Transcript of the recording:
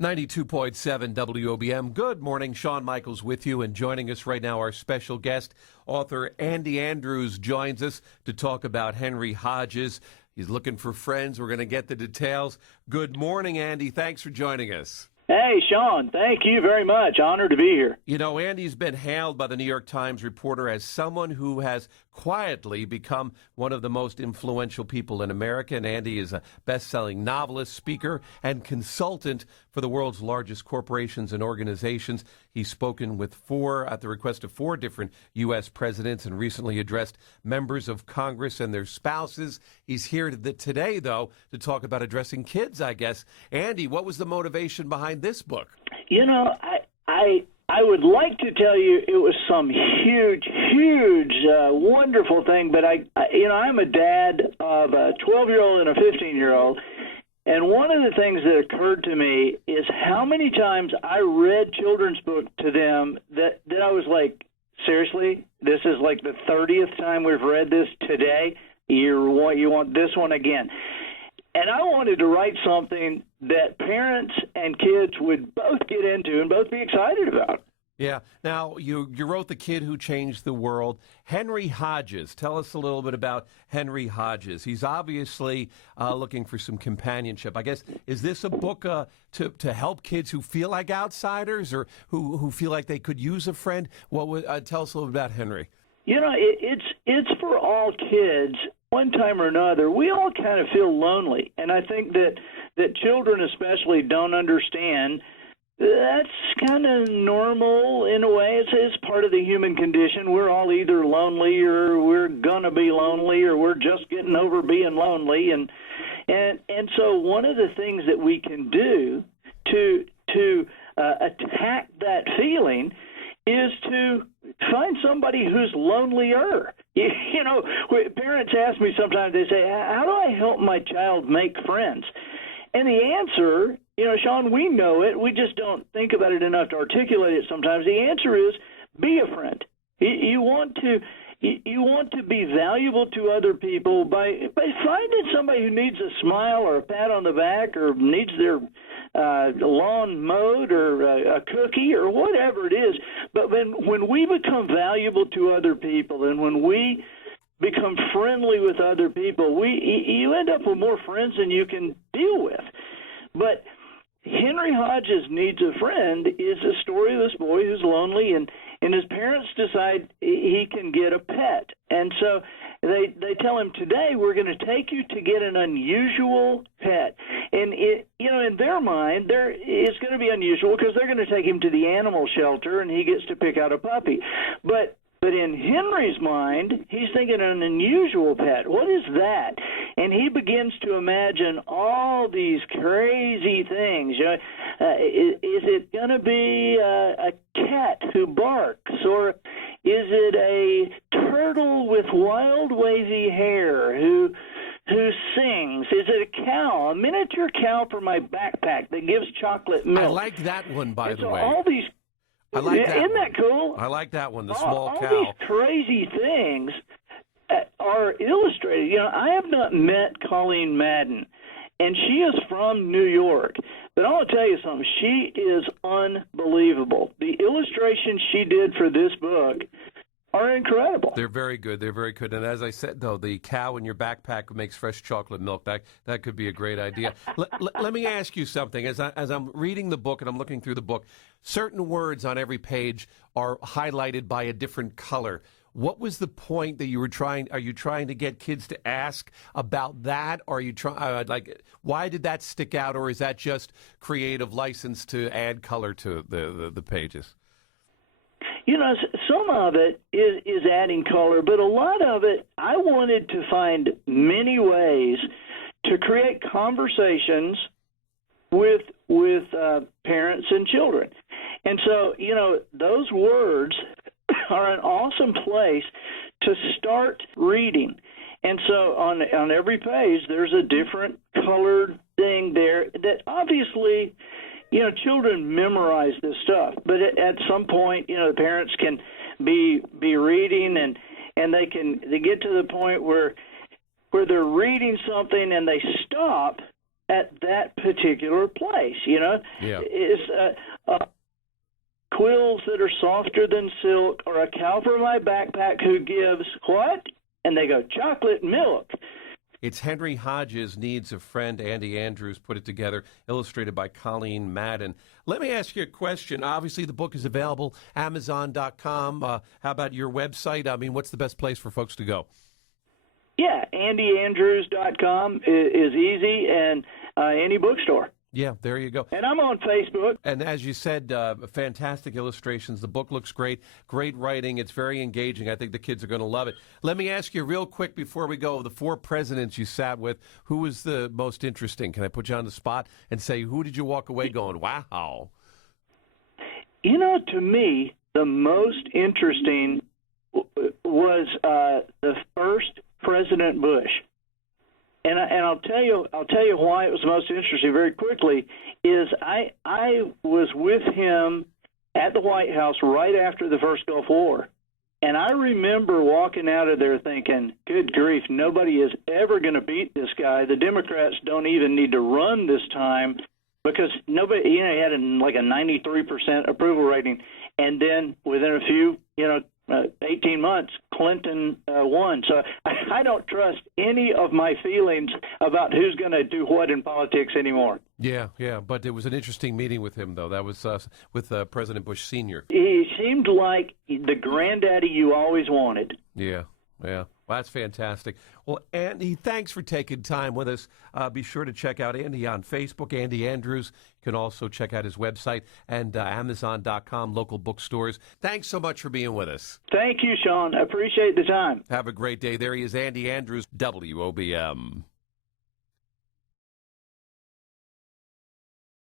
92.7 WOBM. Good morning. Shawn Michaels with you, and joining us right now, our special guest, author Andy Andrews, joins us to talk about Henry Hodges. He's looking for friends. We're going to get the details. Good morning, Andy. Thanks for joining us. Hey, Shawn. Thank you very much. Honored to be here. You know, Andy's been hailed by the New York Times reporter as someone who has quietly become one of the most influential people in America. And Andy is a best-selling novelist, speaker, and consultant for the world's largest corporations and organizations. He's spoken with at the request of four different U.S. presidents and recently addressed members of Congress and their spouses. He's here today, though, to talk about addressing kids, I guess. Andy, what was the motivation behind this book? You know, I would like to tell you it was some huge, wonderful thing, but I'm a dad of a 12-year-old and a 15-year-old, and one of the things that occurred to me is how many times I read children's book to them that I was like, seriously, this is like the 30th time we've read this today. You want this one again? And I wanted to write something that parents and kids would both get into and both be excited about. Yeah. Now, you wrote The Kid Who Changed the World. Henry Hodges. Tell us a little bit about Henry Hodges. He's obviously looking for some companionship. I guess, is this a book to help kids who feel like outsiders or who feel like they could use a friend? Tell us a little bit about Henry. You know, it's for all kids. One time or another, we all kind of feel lonely, and I think that children especially don't understand that's kind of normal in a way. It's part of the human condition. We're all either lonely or we're gonna be lonely or we're just getting over being lonely, and so one of the things that we can do to attack that feeling is to find somebody who's lonelier. You know, parents ask me sometimes, they say, how do I help my child make friends? And the answer, Shawn, we know it. We just don't think about it enough to articulate it sometimes. The answer is be a friend. You want to be valuable to other people by finding somebody who needs a smile or a pat on the back or needs their lawn mowed or a cookie or whatever it is. But when we become valuable to other people and when we become friendly with other people, you end up with more friends than you can deal with. But Henry Hodges Needs a Friend is a story of this boy who's lonely, and his parents decide he can get a pet. And so they tell him, today we're going to take you to get an unusual pet. And, in their mind, it's going to be unusual because they're going to take him to the animal shelter and he gets to pick out a puppy. But in Henry's mind, he's thinking an unusual pet. What is that? And he begins to imagine all these crazy things. Is it going to be a cat who barks, or is it a turtle with wild wavy hair who sings? Is it a cow, a miniature cow for my backpack that gives chocolate milk? I like that one, by the way. All these. I like that. Isn't that cool? I like that one, the small cow. All these crazy things are illustrated. I have not met Colleen Madden, and she is from New York. But I want to tell you something. She is unbelievable. The illustrations she did for this book are incredible. They're very good. They're very good. And as I said, though, the cow in your backpack makes fresh chocolate milk. That could be a great idea. Let me ask you something. As I'm reading the book and I'm looking through the book, certain words on every page are highlighted by a different color. What was the point that you were trying? Are you trying to get kids to ask about that? Or are you trying why did that stick out? Or is that just creative license to add color to the pages? Some of it is adding color, but a lot of it, I wanted to find many ways to create conversations with parents and children. And so, those words are an awesome place to start reading. And so on every page, there's a different colored thing there that obviously, children memorize this stuff. But at some point, the parents can be reading and they get to the point where they're reading something and they stop at that particular place. Yeah. Is quills that are softer than silk, or a cow for my backpack who gives what? And they go, chocolate milk. It's Henry Hodges Needs a Friend. Andy Andrews put it together, illustrated by Colleen Madden. Let me ask you a question. Obviously, the book is available, Amazon.com. How about your website? I mean, what's the best place for folks to go? Yeah, AndyAndrews.com is easy, and any bookstore. Yeah, there you go. And I'm on Facebook. And as you said, fantastic illustrations. The book looks great. Great writing. It's very engaging. I think the kids are going to love it. Let me ask you real quick before we go, the 4 presidents you sat with, who was the most interesting? Can I put you on the spot and say, who did you walk away going, wow? To me, the most interesting was the first President Bush. And I'll tell you why it was most interesting very quickly. Is I was with him at the White House right after the first Gulf War, and I remember walking out of there thinking, "Good grief, nobody is ever going to beat this guy. The Democrats don't even need to run this time because nobody, he had like a 93% approval rating, and then within a few, 18 months, Clinton won. So I don't trust any of my feelings about who's going to do what in politics anymore. Yeah, but it was an interesting meeting with him, though. That was with President Bush Sr. He seemed like the granddaddy you always wanted. Yeah. Well, that's fantastic. Well, Andy, thanks for taking time with us. Be sure to check out Andy on Facebook, Andy Andrews. You can also check out his website and Amazon.com, local bookstores. Thanks so much for being with us. Thank you, Sean. I appreciate the time. Have a great day. There he is, Andy Andrews, WOBM.